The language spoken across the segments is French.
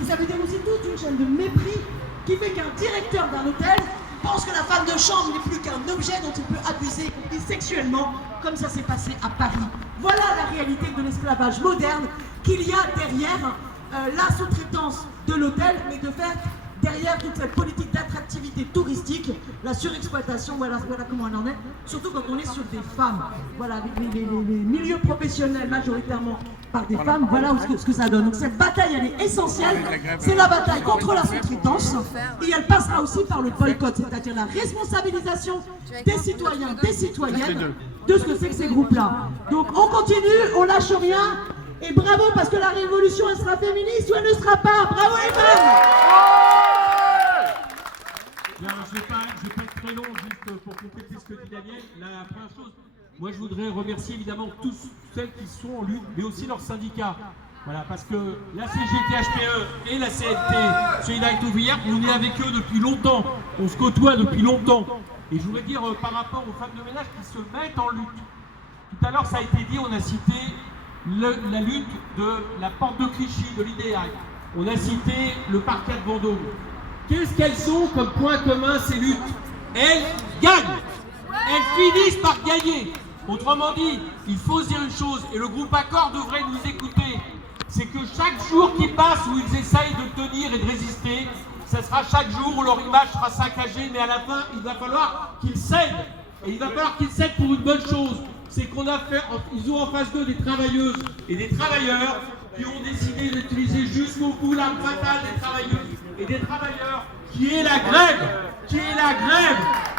Et ça veut dire aussi toute une chaîne de mépris qui fait qu'un directeur d'un hôtel pense que la femme de chambre n'est plus qu'un objet dont il peut abuser, y compris sexuellement, comme ça s'est passé à Paris. Voilà la réalité de l'esclavage moderne qu'il y a derrière la sous-traitance de l'hôtel, mais de fait, derrière toute cette politique d'attractivité touristique, la surexploitation, voilà comment on en est, surtout quand on est sur des femmes. Voilà, les milieux professionnels majoritairement par des femmes, voilà ce que ça donne. Donc cette bataille, elle est essentielle, c'est la bataille contre la sous-traitance, et elle passera aussi par le boycott, c'est-à-dire la responsabilisation des citoyens, des citoyennes, de ce que c'est que ces groupes-là. Donc on continue, on lâche rien, et bravo parce que la révolution, elle sera féministe ou elle ne sera pas. Bravo les femmes. Bien, je vais pas être très long, juste pour compléter ce que dit Daniel. La première chose, moi je voudrais remercier évidemment tous celles qui sont en lutte, mais aussi leurs syndicats. Voilà, parce que la CGT-HPE et la CNT, Solidarité ouvrière, on est avec eux depuis longtemps, on se côtoie depuis longtemps. Et je voudrais dire par rapport aux femmes de ménage qui se mettent en lutte. Tout à l'heure ça a été dit, on a cité la lutte de la porte de Clichy, de l'IDEAC. On a cité le parquet de Vendôme. Qu'est-ce qu'elles ont comme point commun ces luttes? Elles gagnent. Elles finissent par gagner. Autrement dit, il faut se dire une chose, et le groupe Accord devrait nous écouter, c'est que chaque jour qui passe où ils essayent de tenir et de résister, ce sera chaque jour où leur image sera saccagée, mais à la fin, il va falloir qu'ils cèdent. Et il va falloir qu'ils cèdent pour une bonne chose. C'est ils ont en face d'eux des travailleuses et des travailleurs qui ont décidé d'utiliser jusqu'au bout l'arme fatale des travailleuses et des travailleurs, qui est la grève.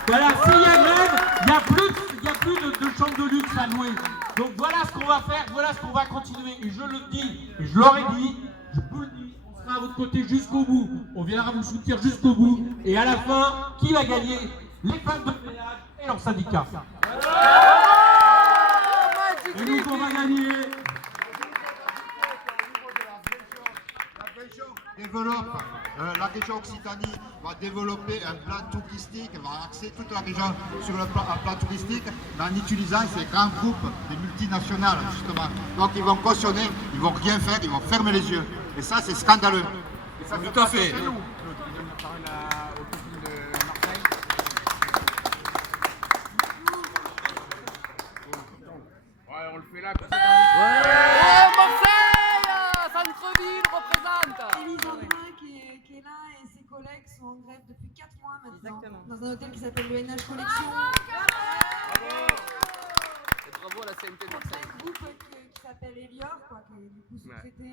Voilà, s'il y a grève, il n'y a plus de chambre de luxe à louer. Donc voilà ce qu'on va faire, voilà ce qu'on va continuer. Et je le dis, et je l'aurais dit, je vous le dis, on sera à votre côté jusqu'au bout. On viendra vous soutenir jusqu'au bout. Et à la fin, qui va gagner? Les femmes de ménage et leurs syndicats. Et nous, on va gagner. Développe, la région Occitanie va développer un plan touristique, va axer toute la région sur un plan touristique en utilisant ces grands groupes, des multinationales justement. Donc ils vont cautionner, ils vont rien faire, ils vont fermer les yeux. Et ça c'est scandaleux. Et ça tout à fait. On le fait là. Marseille, Centre-ville représente. Élise Andrin qui est là et ses collègues sont en grève depuis 4 mois maintenant. Exactement. Dans un hôtel qui s'appelle le NH Collection. Et bravo à la CNT de Marseille. Un groupe qui s'appelle Elior, qui est du coup sous-traité,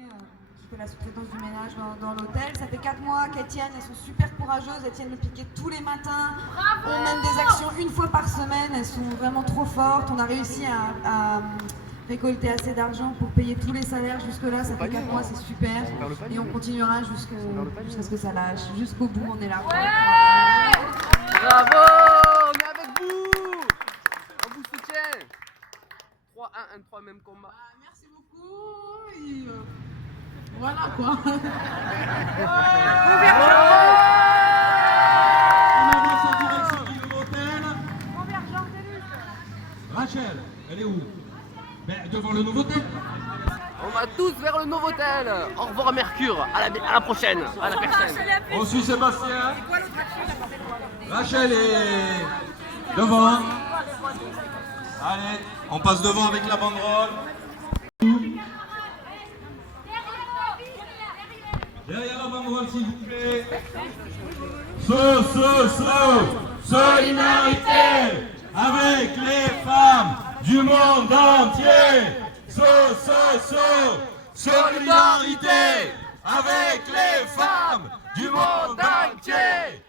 qui fait la sous-traitance du ménage dans l'hôtel. Ça fait 4 mois qu'elles tiennent, elles sont super courageuses, elles tiennent le piquet tous les matins. Bravo. On mène des actions une fois par semaine, elles sont vraiment trop fortes. On a réussi à récolter assez d'argent pour payer tous les salaires jusque-là, ça fait 4 mois, c'est super. Et on continuera jusqu'à ce que ça lâche. Jusqu'au bout, on est là. Bravo, on est avec vous. On vous soutient. 3-1-1-3, même combat. Merci beaucoup. Et voilà quoi. On avance en direction du nouveau hôtel. Rachel, elle est où? Devant le nouveau hôtel. On va tous vers le Novotel. Au revoir Mercure, à la prochaine, à la prochaine. On suit Sébastien. Rachel est devant. Allez, on passe devant avec la banderole. Derrière la banderole, s'il vous plaît. Solidarité avec les femmes du monde entier. Solidarité avec les femmes du monde entier.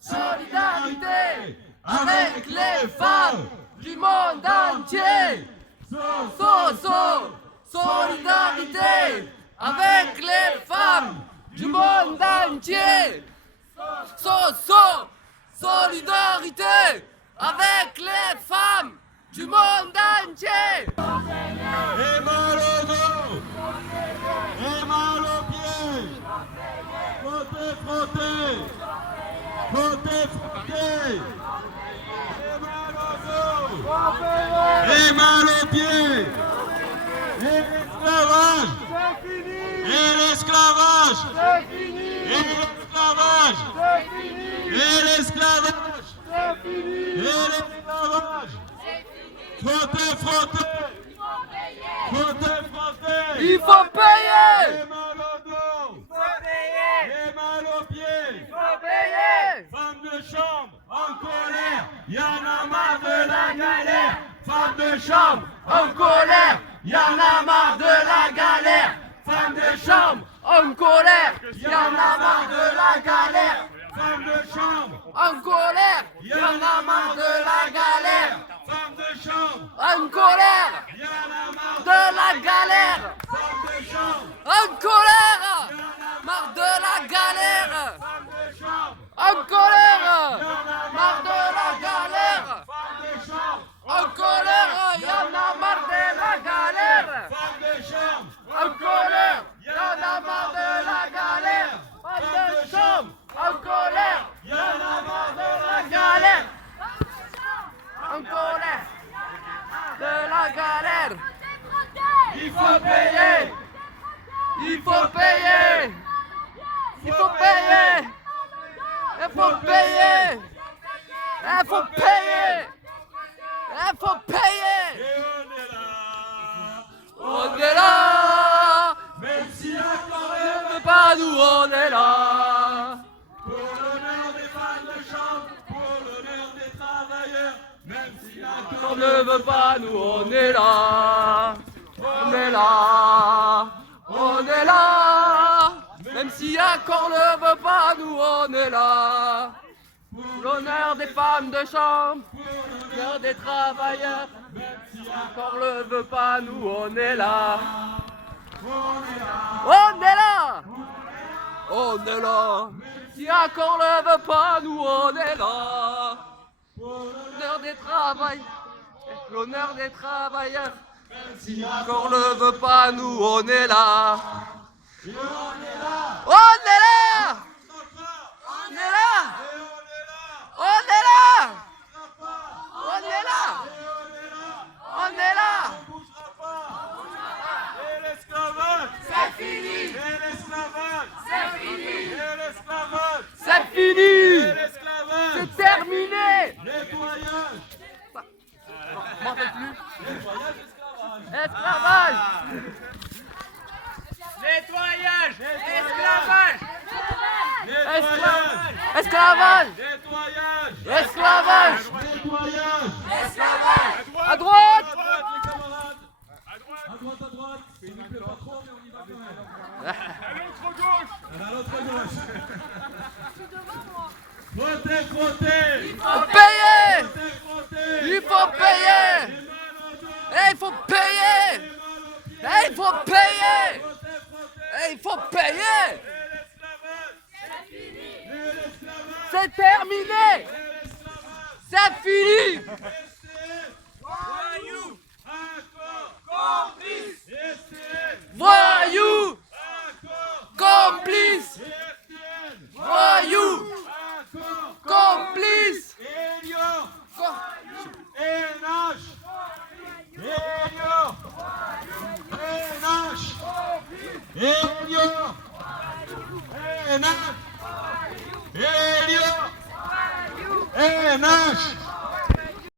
Solidarité avec les femmes Du monde entier. Solidarité avec les femmes du monde entier. Solidarité avec les femmes du monde entier. Et mal au dos, et mal aux pieds. Frottez. Et mal au dos, et mal aux pieds. Et l'esclavage, c'est fini. C'est fini. Et l'esclavage. C'est fini. Et l'esclavage. C'est fini. Et l'esclavage. Frottez, frottez. Frottez, frottez. Il faut payer. Et mal au dos. Faut payer. Et mal aux pieds. Faut payer. Femme de chambre en colère, y'en a marre de la galère. Femme de chambre en colère, y'en a marre de la galère. Femme de chambre En colère. y'en a marre de la galère. Femme de chambre, En colère. y'en a marre de la galère. Femme de chambre, En colère. y'en a marre De la galère. Femme de chambre, En colère. Marre de la galère. femme de chambre, En colère. Marre de la galère. femme de chambre, En colère. Y'en a marre de la galère. femme de chambre, En colère. Y'en a marre de la galère. Femme de chambre. En colère. y'en a marre de la Galère. En colère. De la galère. Il faut payer. Il faut payer. Il faut payer. Il faut payer. Il faut payer. Il faut payer. Et on est là. On est là. Même si la Corée Ne veut pas nous, on est là. pour l'honneur des femmes de chambre, pour l'honneur des travailleurs, même si la On Corée ne veut pas nous, on est là. On est là. On est là. Même si Accor ne veut pas nous, on est là. Pour l'honneur des femmes de chambre, pour l'honneur des travailleurs. Même si Accor ne veut pas nous, on est là. On est là. On est là. Si Accor ne veut pas nous, on est là. L'honneur des travailleurs. L'honneur des travailleurs. Si Accor ne veut pas nous, on est là. On est là. On est là. On est là. On est là. On est là. Et l'esclavage, C'est fini. et l'esclavage, C'est fini. et l'esclavage, C'est et fini. l'esclavage, C'est terminé. nettoyage, Je m'en fais plus. nettoyage, esclavage, Esclavage. Nettoyage. Esclavage. nettoyage, Esclavage. nettoyage, Esclavage. nettoyage. À droite. À droite, les camarades. À droite. Il ne plaît pas trop, mais on y va quand même. À l'autre gauche. Frottez, frottez. Il faut payer. Frottez, frottez. Il faut payer. Et mal au dos, Et il faut payer. et mal aux pieds. Et il faut payer. Frottez, frottez. Et il faut payer. Et l'esclavage. Et l'esclavage. C'est terminé. Et l'esclavage. C'est fini. STF. Voyou. Accord. Complice. STF. Voyou. Accord. Complice. STF. Voyou. Accord. Complice. Elior. NH. Elior. NH. Elior. NH. Elior. NH.